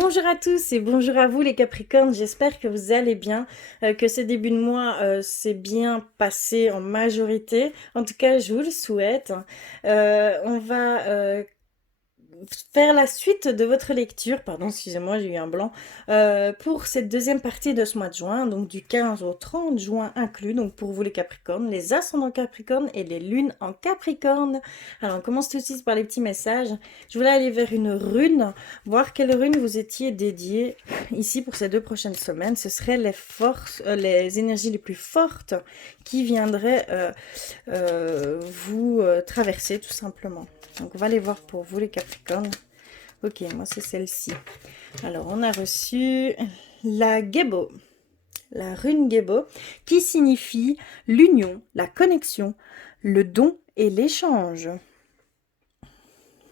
Bonjour à tous et bonjour à vous les Capricornes, j'espère que vous allez bien, que ce début de mois s'est bien passé en majorité. En tout cas, je vous le souhaite. On va faire la suite de votre lecture, pardon, excusez-moi, j'ai eu un blanc, pour cette deuxième partie de ce mois de juin, donc du 15 au 30 juin inclus, donc pour vous les Capricornes, les ascendants Capricornes et les lunes en Capricorne. Alors on commence tout de suite par les petits messages. Je voulais aller vers une rune, voir quelle rune vous étiez dédié ici pour ces 2 prochaines semaines. Ce seraient les forces, les énergies les plus fortes qui viendraient vous traverser tout simplement. Donc on va les voir pour vous les Capricornes. Ok, moi c'est celle-ci. Alors on a reçu la Gebo, la rune Gebo, qui signifie l'union, la connexion, le don et l'échange.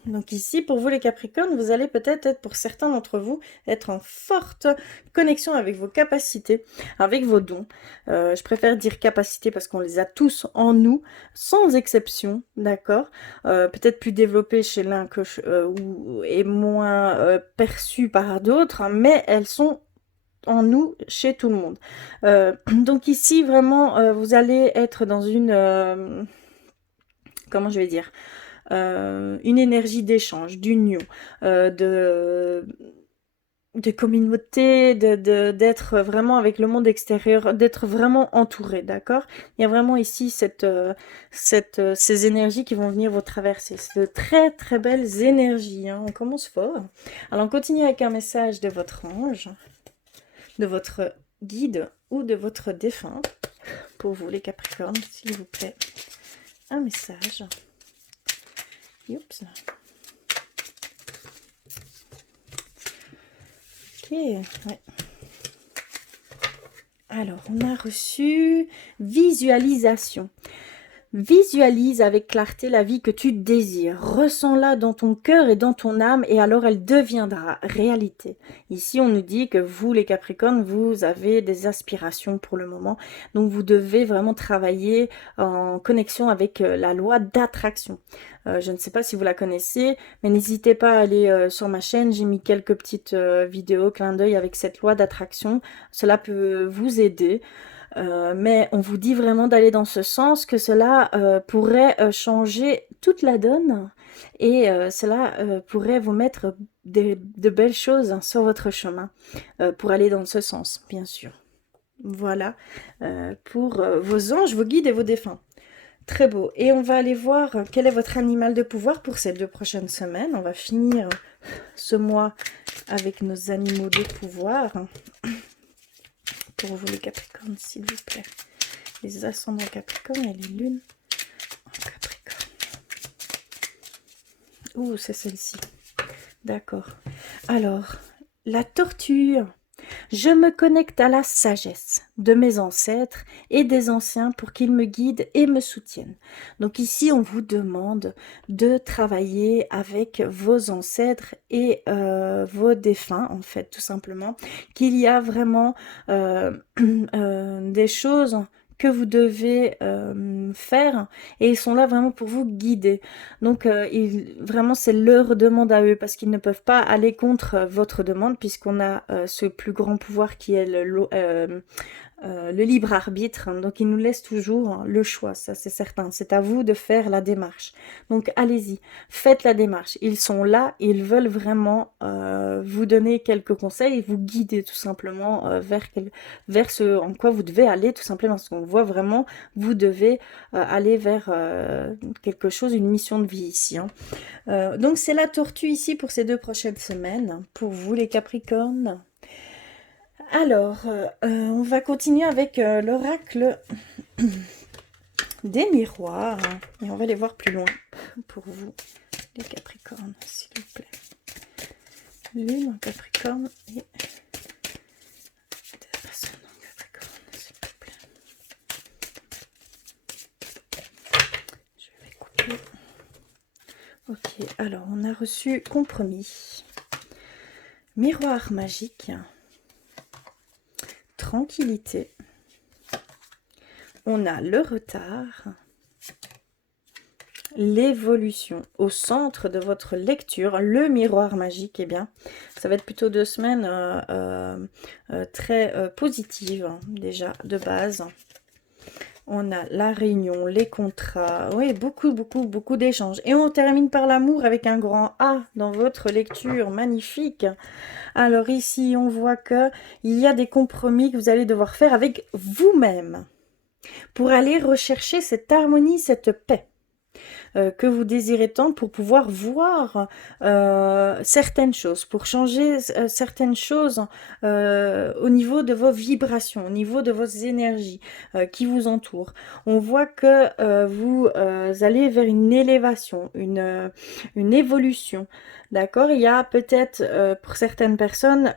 Donc ici, pour vous les Capricornes, vous allez peut-être être, pour certains d'entre vous, être en forte connexion avec vos capacités, avec vos dons. Je préfère dire capacités parce qu'on les a tous en nous, sans exception, d'accord. Peut-être plus développées chez l'un que et moins perçues par d'autres, hein, mais elles sont en nous, chez tout le monde. Donc ici, vraiment, vous allez être dans une... comment je vais dire, une énergie d'échange, d'union, de communauté, d'être vraiment avec le monde extérieur, d'être vraiment entouré, d'accord? Il y a vraiment ici ces énergies qui vont venir vous traverser. C'est de très très belles énergies, hein. On commence fort. Alors on continue avec un message de votre ange, de votre guide ou de votre défunt, pour vous les Capricornes, s'il vous plaît. Un message. Oups. Ok, ouais. Alors, on a reçu visualisation. Visualise avec clarté la vie que tu désires. Ressens-la dans ton cœur et dans ton âme et alors elle deviendra réalité. Ici, on nous dit que vous, les Capricornes, vous avez des aspirations pour le moment. Donc, vous devez vraiment travailler en connexion avec la loi d'attraction. Je ne sais pas si vous la connaissez, mais n'hésitez pas à aller sur ma chaîne. J'ai mis quelques petites vidéos, clin d'œil avec cette loi d'attraction. Cela peut vous aider. Mais on vous dit vraiment d'aller dans ce sens, que cela pourrait changer toute la donne et cela pourrait vous mettre de belles choses, hein, sur votre chemin pour aller dans ce sens, bien sûr. Voilà pour vos anges, vos guides et vos défunts. Très beau. Et on va aller voir quel est votre animal de pouvoir pour ces 2 prochaines semaines. On va finir ce mois avec nos animaux de pouvoir. Pour vous les Capricornes, s'il vous plaît. Les ascendants Capricorne et les lunes en Capricorne. Ouh, c'est celle-ci. D'accord. Alors, la tortue. Je me connecte à la sagesse de mes ancêtres et des anciens pour qu'ils me guident et me soutiennent. Donc ici, on vous demande de travailler avec vos ancêtres et vos défunts, en fait, tout simplement. Qu'il y a vraiment des choses que vous devez faire et ils sont là vraiment pour vous guider. Donc vraiment c'est leur demande à eux parce qu'ils ne peuvent pas aller contre votre demande puisqu'on a ce plus grand pouvoir qui est le libre arbitre, hein. Donc il nous laisse toujours le choix, ça c'est certain. C'est à vous de faire la démarche. Donc allez-y, faites la démarche. Ils sont là, ils veulent vraiment vous donner quelques conseils et vous guider tout simplement vers ce en quoi vous devez aller tout simplement. Parce qu'on voit vraiment, vous devez aller vers quelque chose, une mission de vie ici, hein. Donc c'est la tortue ici pour ces 2 prochaines semaines. Pour vous les Capricornes. Alors, on va continuer avec l'oracle des miroirs. Et on va les voir plus loin pour vous, les Capricornes, s'il vous plaît. Lune en Capricorne et des personnes en Capricorne, s'il vous plaît. Je vais couper. Ok, alors on a reçu compromis. Miroir magique. Tranquillité. On a le retard l'évolution. Au centre de votre lecture, le miroir magique, eh bien, ça va être plutôt 2 semaines très positives, hein, déjà, de base. On a la réunion, les contrats, oui, beaucoup d'échanges. Et on termine par l'amour avec un grand A dans votre lecture, magnifique. Alors ici, on voit que il y a des compromis que vous allez devoir faire avec vous-même pour aller rechercher cette harmonie, cette paix que vous désirez tant pour pouvoir voir certaines choses, pour changer certaines choses au niveau de vos vibrations, au niveau de vos énergies qui vous entourent. On voit que vous allez vers une élévation, une évolution. D'accord? Il y a peut-être pour certaines personnes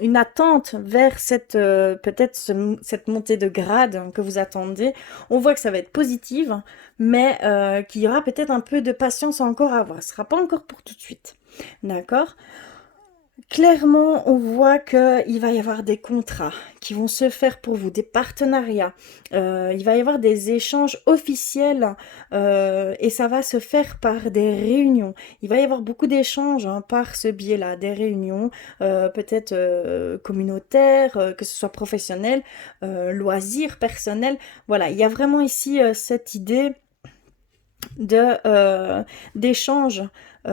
une attente vers cette peut-être cette montée de grade hein, que vous attendez. On voit que ça va être positive, mais qu'il y aura peut-être un peu de patience encore à avoir. Ce ne sera pas encore pour tout de suite. D'accord? Clairement, on voit qu'il va y avoir des contrats qui vont se faire pour vous, des partenariats. Il va y avoir des échanges officiels et ça va se faire par des réunions. Il va y avoir beaucoup d'échanges hein, par ce biais-là, des réunions peut-être communautaires, que ce soit professionnel, loisirs, personnels. Voilà, il y a vraiment ici cette idée d'échanges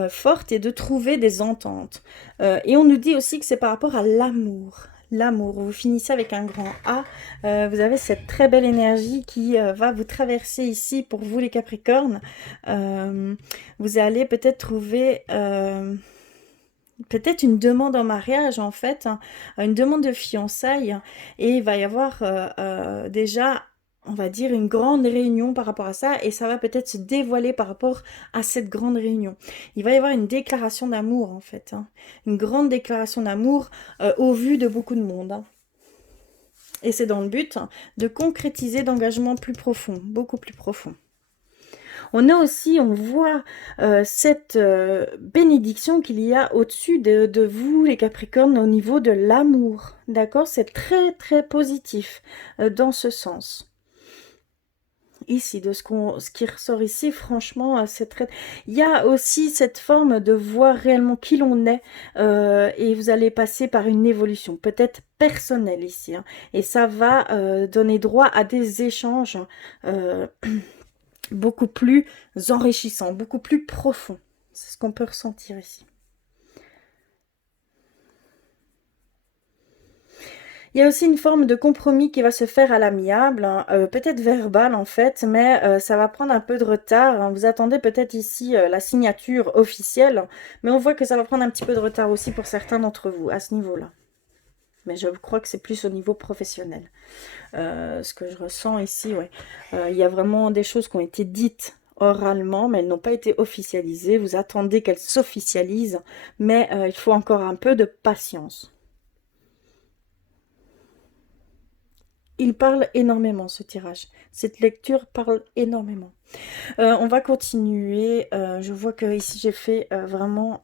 fortes et de trouver des ententes. Et on nous dit aussi que c'est par rapport à l'amour. L'amour, vous finissez avec un grand A, vous avez cette très belle énergie qui va vous traverser ici pour vous les Capricornes. Vous allez peut-être trouver peut-être une demande en mariage en fait, hein, une demande de fiançailles et il va y avoir déjà on va dire une grande réunion par rapport à ça et ça va peut-être se dévoiler par rapport à cette grande réunion. Il va y avoir une déclaration d'amour en fait, hein, une grande déclaration d'amour au vu de beaucoup de monde. Hein. Et c'est dans le but de concrétiser d'engagements plus profonds, beaucoup plus profonds. On a aussi, on voit cette bénédiction qu'il y a au-dessus de vous, les Capricornes, au niveau de l'amour. D'accord? C'est très, très positif dans ce sens. Ici, de ce qui ressort ici, franchement, c'est très... Il y a aussi cette forme de voir réellement qui l'on est et vous allez passer par une évolution, peut-être personnelle ici. Hein, et ça va donner droit à des échanges beaucoup plus enrichissant, beaucoup plus profond. C'est ce qu'on peut ressentir ici. Il y a aussi une forme de compromis qui va se faire à l'amiable, hein, peut-être verbal en fait, mais ça va prendre un peu de retard. Hein. Vous attendez peut-être ici la signature officielle, mais on voit que ça va prendre un petit peu de retard aussi pour certains d'entre vous à ce niveau-là. Mais je crois que c'est plus au niveau professionnel. Ce que je ressens ici, ouais. Il y a vraiment des choses qui ont été dites oralement, mais elles n'ont pas été officialisées. Vous attendez qu'elles s'officialisent, mais il faut encore un peu de patience. Il parle énormément, ce tirage. Cette lecture parle énormément. On va continuer. Je vois que ici j'ai fait vraiment...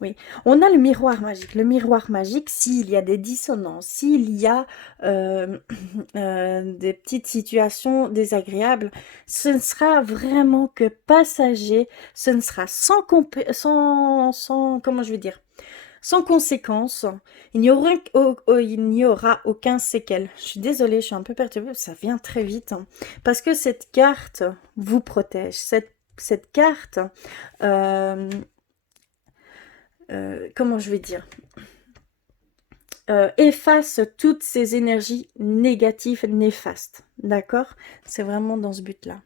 Oui, on a le miroir magique. Le miroir magique, s'il y a des dissonances, s'il y a des petites situations désagréables, ce ne sera vraiment que passager, ce ne sera comment je vais dire, sans conséquence. Il n'y aura aucun séquel. Je suis désolée, je suis un peu perturbée, ça vient très vite, hein, parce que cette carte vous protège. Cette carte... comment je vais dire, efface toutes ces énergies négatives, néfastes. D'accord? C'est vraiment dans ce but-là.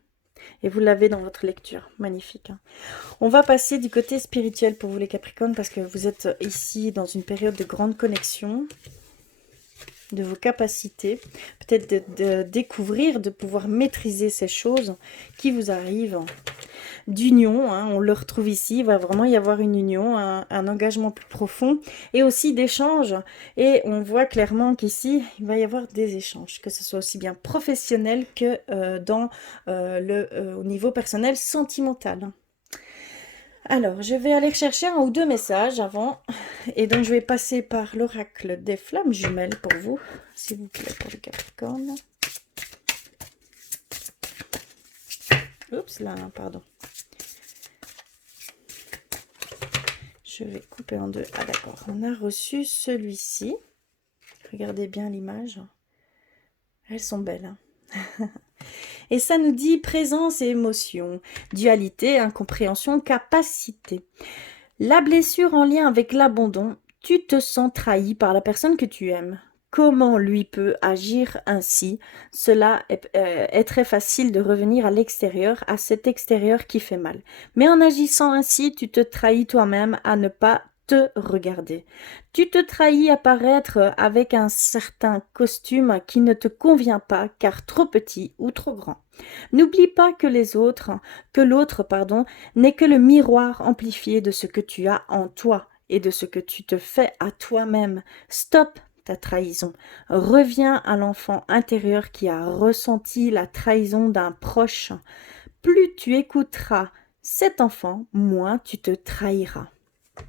Et vous l'avez dans votre lecture. Magnifique. Hein. On va passer du côté spirituel pour vous les Capricornes parce que vous êtes ici dans une période de grande connexion de vos capacités, peut-être de découvrir, de pouvoir maîtriser ces choses qui vous arrivent, d'union, hein, on le retrouve ici, il va vraiment y avoir une union, un engagement plus profond, et aussi d'échanges, et on voit clairement qu'ici, il va y avoir des échanges, que ce soit aussi bien professionnel que au niveau personnel, sentimental. Alors, je vais aller chercher un ou deux messages avant. Et donc, je vais passer par l'oracle des flammes jumelles pour vous, s'il vous plaît, pour le Capricorne. Oups, là, pardon. Je vais couper en deux. Ah d'accord, on a reçu celui-ci. Regardez bien l'image. Elles sont belles. Hein. Et ça nous dit présence et émotion, dualité, incompréhension, capacité. La blessure en lien avec l'abandon, tu te sens trahi par la personne que tu aimes. Comment lui peut agir ainsi? Cela est très facile de revenir à l'extérieur, à cet extérieur qui fait mal. Mais en agissant ainsi, tu te trahis toi-même à ne pas te regarder. Tu te trahis à paraître avec un certain costume qui ne te convient pas car trop petit ou trop grand. N'oublie pas que l'autre, pardon, n'est que le miroir amplifié de ce que tu as en toi et de ce que tu te fais à toi-même. Stop ta trahison. Reviens à l'enfant intérieur qui a ressenti la trahison d'un proche. Plus tu écouteras cet enfant, moins tu te trahiras.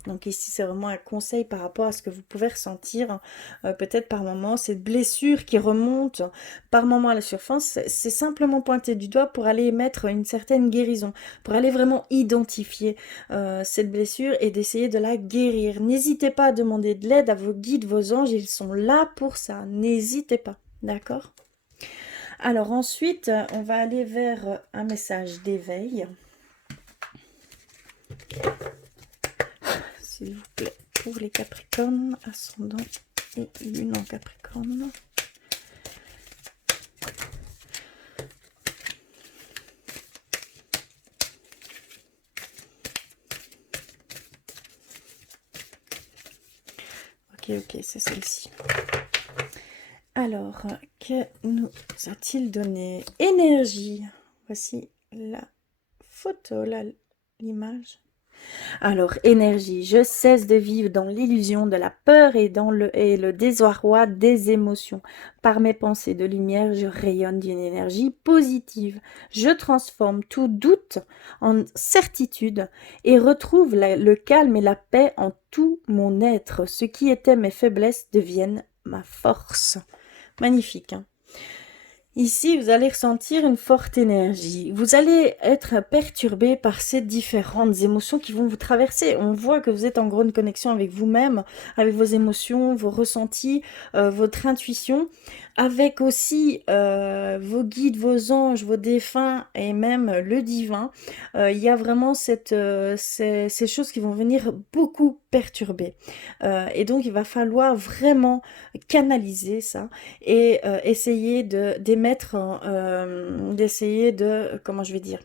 Donc ici, c'est vraiment un conseil par rapport à ce que vous pouvez ressentir, peut-être par moment, cette blessure qui remonte par moment à la surface, c'est simplement pointer du doigt pour aller émettre une certaine guérison, pour aller vraiment identifier cette blessure et d'essayer de la guérir. N'hésitez pas à demander de l'aide à vos guides, vos anges, ils sont là pour ça, n'hésitez pas, d'accord? Alors ensuite, on va aller vers un message d'éveil. S'il vous plaît, pour les Capricornes, ascendant et lune en Capricorne. Ok, c'est celle-ci. Alors, que nous a-t-il donné? Énergie. Voici la photo, l'image. Alors, énergie, je cesse de vivre dans l'illusion de la peur et le désarroi des émotions. Par mes pensées de lumière, je rayonne d'une énergie positive. Je transforme tout doute en certitude et retrouve le calme et la paix en tout mon être. Ce qui était mes faiblesses deviennent ma force. Magnifique, hein? Ici, vous allez ressentir une forte énergie. Vous allez être perturbé par ces différentes émotions qui vont vous traverser. On voit que vous êtes en grande connexion avec vous-même, avec vos émotions, vos ressentis, votre intuition, avec aussi vos guides, vos anges, vos défunts et même le divin. Il y a vraiment ces choses qui vont venir beaucoup perturber. Et donc, il va falloir vraiment canaliser ça et essayer d'émettre, d'essayer de, comment je vais dire,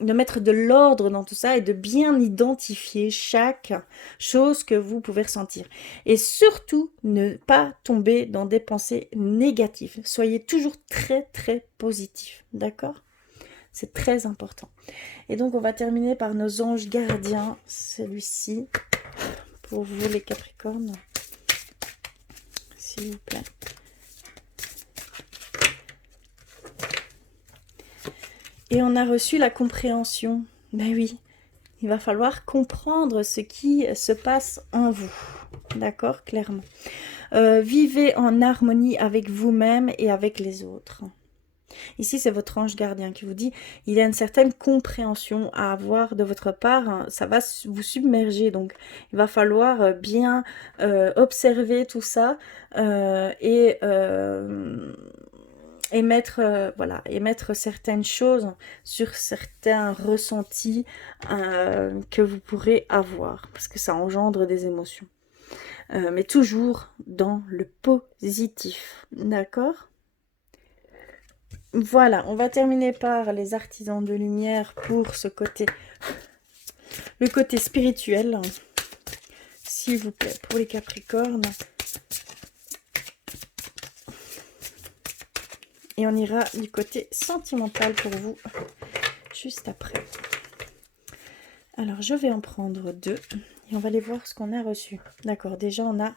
de mettre de l'ordre dans tout ça et de bien identifier chaque chose que vous pouvez ressentir. Et surtout, ne pas tomber dans des pensées négatives. Soyez toujours très, très positif. D'accord? C'est très important. Et donc, on va terminer par nos anges gardiens. Celui-ci, pour vous les Capricornes. S'il vous plaît. Et on a reçu la compréhension. Ben oui, il va falloir comprendre ce qui se passe en vous. D'accord, clairement. Vivez en harmonie avec vous-même et avec les autres. Ici, c'est votre ange gardien qui vous dit, il y a une certaine compréhension à avoir de votre part. Hein, ça va vous submerger, donc il va falloir bien observer tout ça et mettre certaines choses sur certains ressentis que vous pourrez avoir, parce que ça engendre des émotions. Mais toujours dans le positif, d'accord? Voilà, on va terminer par les artisans de lumière pour le côté spirituel, s'il vous plaît, pour les Capricornes. Et on ira du côté sentimental pour vous juste après. Alors, je vais en prendre deux et on va aller voir ce qu'on a reçu. D'accord, déjà, on a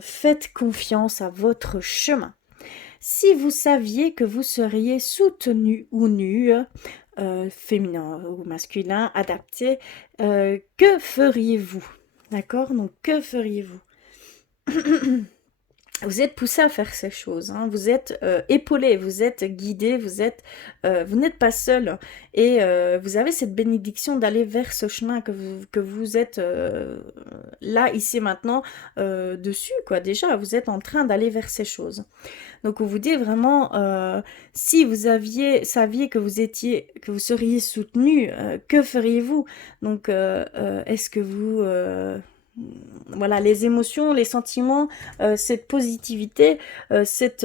faites confiance à votre chemin. Si vous saviez que vous seriez soutenu ou nu, féminin ou masculin, adapté, que feriez-vous? D'accord, donc que feriez-vous? vous êtes poussé à faire ces choses, hein. Vous êtes épaulé, vous êtes guidé, vous n'êtes pas seul. Et vous avez cette bénédiction d'aller vers ce chemin que vous êtes là, ici, maintenant, dessus, quoi. Déjà, vous êtes en train d'aller vers ces choses. Donc, on vous dit vraiment, si vous saviez que vous seriez soutenu, que feriez-vous? Donc, est-ce que vous... voilà, les émotions, les sentiments, cette positivité, cette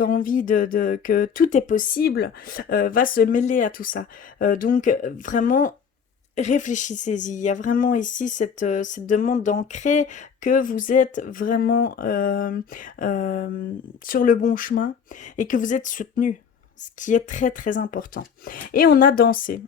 envie que tout est possible, va se mêler à tout ça. Donc, vraiment, réfléchissez-y. Il y a vraiment ici cette demande d'ancrer que vous êtes vraiment sur le bon chemin et que vous êtes soutenu, ce qui est très très important. Et on a dansé.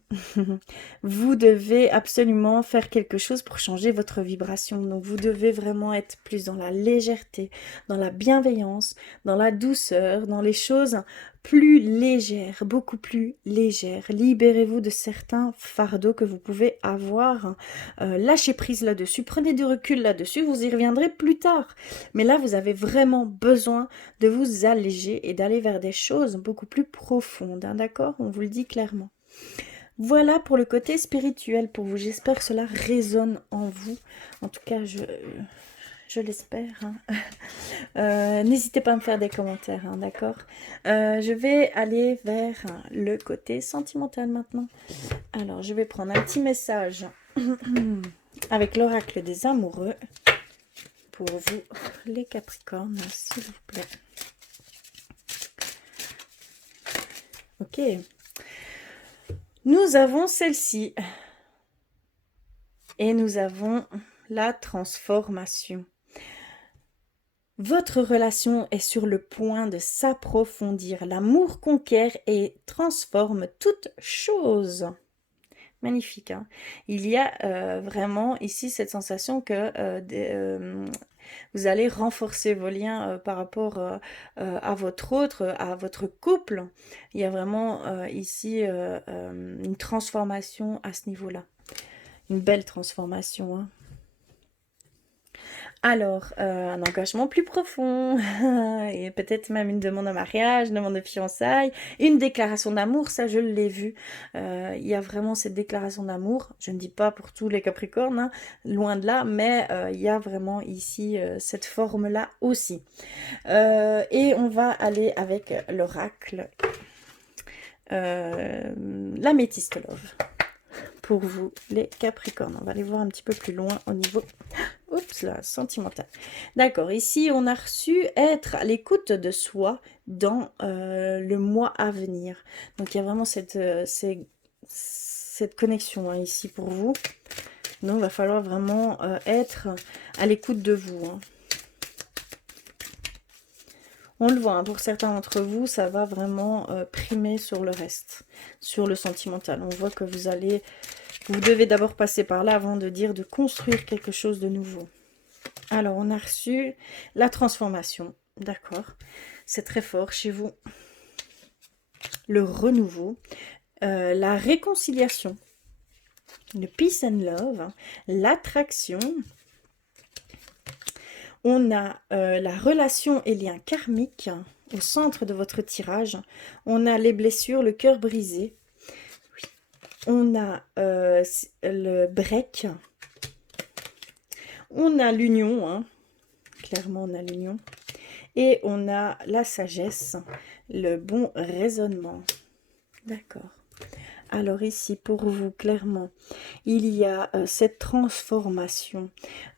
Vous devez absolument faire quelque chose pour changer votre vibration. Donc vous devez vraiment être plus dans la légèreté, dans la bienveillance, dans la douceur, dans les choses plus légères, beaucoup plus légères. Libérez-vous de certains fardeaux que vous pouvez avoir. Lâchez prise là-dessus. Prenez du recul là-dessus. Vous y reviendrez plus tard. Mais là, vous avez vraiment besoin de vous alléger et d'aller vers des choses beaucoup plus profondes. Hein, d'accord? On vous le dit clairement. Voilà pour le côté spirituel pour vous. J'espère que cela résonne en vous. En tout cas, je l'espère. Hein. N'hésitez pas à me faire des commentaires, hein, d'accord? Je vais aller vers le côté sentimental maintenant. Alors, je vais prendre un petit message avec l'oracle des amoureux pour vous, les Capricornes, s'il vous plaît. Ok. Nous avons celle-ci. Et nous avons la transformation. Votre relation est sur le point de s'approfondir. L'amour conquiert et transforme toute chose. Magnifique. Hein? Il y a vraiment ici cette sensation que vous allez renforcer vos liens par rapport à votre couple. Il y a vraiment ici une transformation à ce niveau-là. Une belle transformation. Hein. Alors, un engagement plus profond, et peut-être même une demande en mariage, une demande de fiançailles, une déclaration d'amour, ça je l'ai vu. Il y a vraiment cette déclaration d'amour, je ne dis pas pour tous les Capricornes, hein, loin de là, mais il y a vraiment ici cette forme-là aussi. Et on va aller avec l'oracle, l'améthyste love. Pour vous, les Capricornes. On va aller voir un petit peu plus loin au niveau... Oups là, sentimental. D'accord, ici on a reçu être à l'écoute de soi dans le mois à venir. Donc il y a vraiment cette connexion hein, ici pour vous. Donc il va falloir vraiment être à l'écoute de vous. Hein. On le voit, hein, pour certains d'entre vous, ça va vraiment primer sur le reste, sur le sentimental. On voit que vous devez d'abord passer par là avant de dire de construire quelque chose de nouveau. Alors, on a reçu la transformation, d'accord. C'est très fort chez vous. Le renouveau, la réconciliation, le peace and love, l'attraction. On a la relation et lien karmique au centre de votre tirage. On a les blessures, le cœur brisé. Oui. On a le break. On a l'union. Hein. Clairement, on a l'union. Et on a la sagesse, le bon raisonnement. D'accord. Alors ici, pour vous, clairement, il y a cette transformation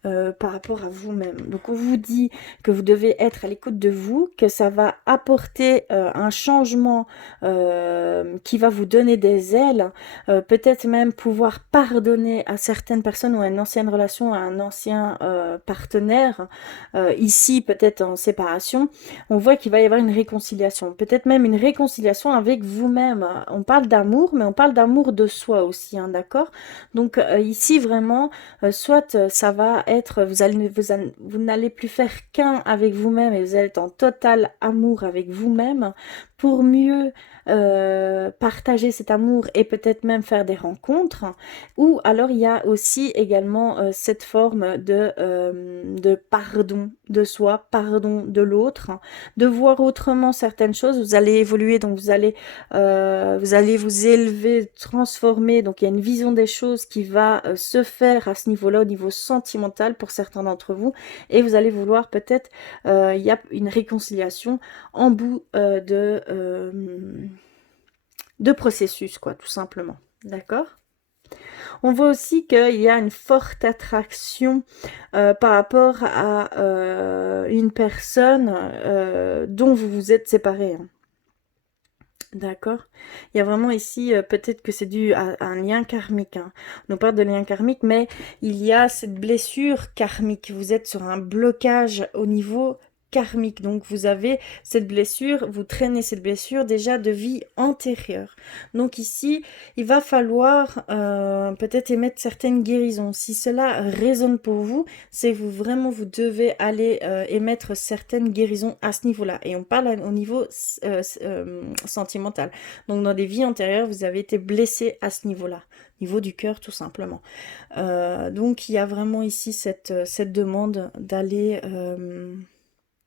par rapport à vous-même. Donc, on vous dit que vous devez être à l'écoute de vous, que ça va apporter un changement qui va vous donner des ailes, peut-être même pouvoir pardonner à certaines personnes ou à une ancienne relation, à un ancien partenaire, ici peut-être en séparation. On voit qu'il va y avoir une réconciliation, peut-être même une réconciliation avec vous-même. On parle d'amour, mais on parle d'amour de soi aussi, hein, d'accord? Donc ici vraiment, soit ça va être, vous n'allez plus faire qu'un avec vous-même et vous allez être en total amour avec vous-même, pour mieux partager cet amour et peut-être même faire des rencontres. Ou alors il y a aussi également cette forme de pardon de soi, pardon de l'autre, de voir autrement certaines choses. Vous allez évoluer, donc vous allez vous élever, transformer. Donc il y a une vision des choses qui va se faire à ce niveau-là, au niveau sentimental pour certains d'entre vous. Et vous allez vouloir peut-être, il y a une réconciliation en bout de processus, quoi, tout simplement. D'accord? On voit aussi qu'il y a une forte attraction par rapport à une personne dont vous vous êtes séparés. Hein. D'accord. Il y a vraiment ici, peut-être que c'est dû à un lien karmique. Hein. On nous parle de lien karmique, mais il y a cette blessure karmique. Vous êtes sur un blocage au niveau karmique. Donc vous avez cette blessure, vous traînez cette blessure déjà de vie antérieure. Donc ici, il va falloir peut-être émettre certaines guérisons. Si cela résonne pour vous, c'est que vous devez aller émettre certaines guérisons à ce niveau-là. Et on parle au niveau sentimental. Donc dans des vies antérieures, vous avez été blessé à ce niveau-là, niveau du cœur tout simplement. Donc il y a vraiment ici cette demande d'aller...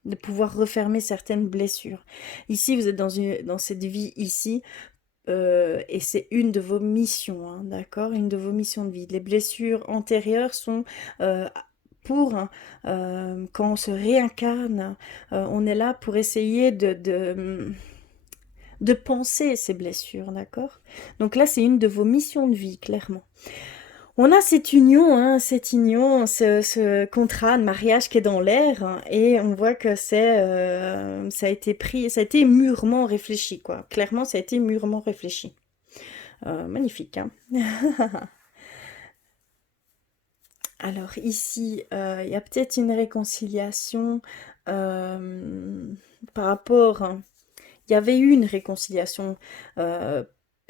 de pouvoir refermer certaines blessures. Ici, vous êtes dans cette vie ici, et c'est une de vos missions, hein, d'accord? Une de vos missions de vie. Les blessures antérieures sont pour, quand on se réincarne, on est là pour essayer de penser ces blessures, d'accord? Donc là, c'est une de vos missions de vie, clairement. On a cette union, hein, ce contrat de mariage qui est dans l'air, hein, et on voit que ça a été mûrement réfléchi, quoi. Clairement, ça a été mûrement réfléchi. Magnifique, hein. Alors ici, il y a peut-être une réconciliation par rapport... Hein, il y avait eu une réconciliation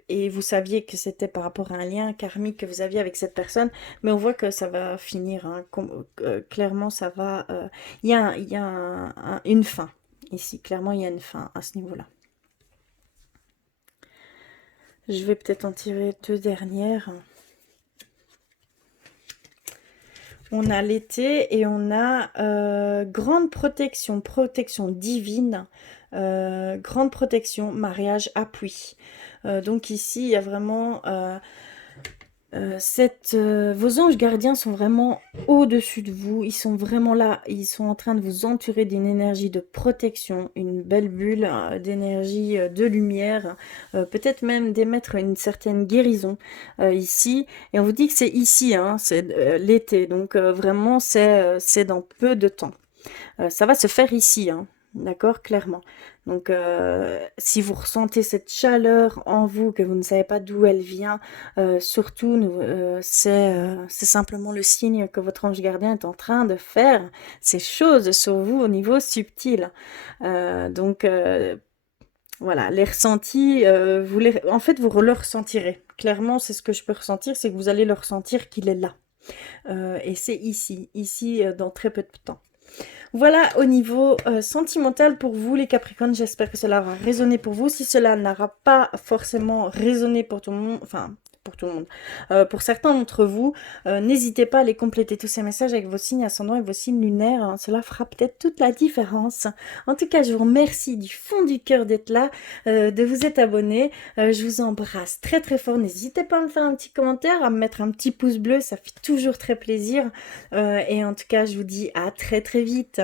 et vous saviez que c'était par rapport à un lien karmique que vous aviez avec cette personne, mais on voit que ça va finir, hein, clairement ça va... il y a une fin ici, clairement il y a une fin à ce niveau-là. Je vais peut-être en tirer deux dernières. On a l'été et on a grande protection, protection divine, grande protection, mariage, appui. Donc ici, il y a vraiment vos anges gardiens sont vraiment au-dessus de vous. Ils sont vraiment là. Ils sont en train de vous entourer d'une énergie de protection, une belle bulle d'énergie, de lumière, peut-être même d'émettre une certaine guérison ici. Et on vous dit que c'est ici, hein, c'est l'été. Donc vraiment, c'est dans peu de temps. Ça va se faire ici, hein. D'accord, clairement. Donc, si vous ressentez cette chaleur en vous, que vous ne savez pas d'où elle vient, surtout, c'est simplement le signe que votre ange gardien est en train de faire ces choses sur vous au niveau subtil. Donc, voilà, les ressentis, en fait, vous le ressentirez. Clairement, c'est ce que je peux ressentir, c'est que vous allez le ressentir qu'il est là. Et c'est ici, dans très peu de temps. Voilà au niveau sentimental pour vous les Capricornes, j'espère que cela aura résonné pour vous. Si cela n'aura pas forcément résonné pour tout le monde, enfin pour tout le monde, pour certains d'entre vous, n'hésitez pas à aller compléter tous ces messages avec vos signes ascendants et vos signes lunaires, hein. Cela fera peut-être toute la différence. En tout cas, je vous remercie du fond du cœur d'être là, de vous être abonné. Je vous embrasse très très fort. N'hésitez pas à me faire un petit commentaire, à me mettre un petit pouce bleu, ça fait toujours très plaisir. Et en tout cas, je vous dis à très très vite.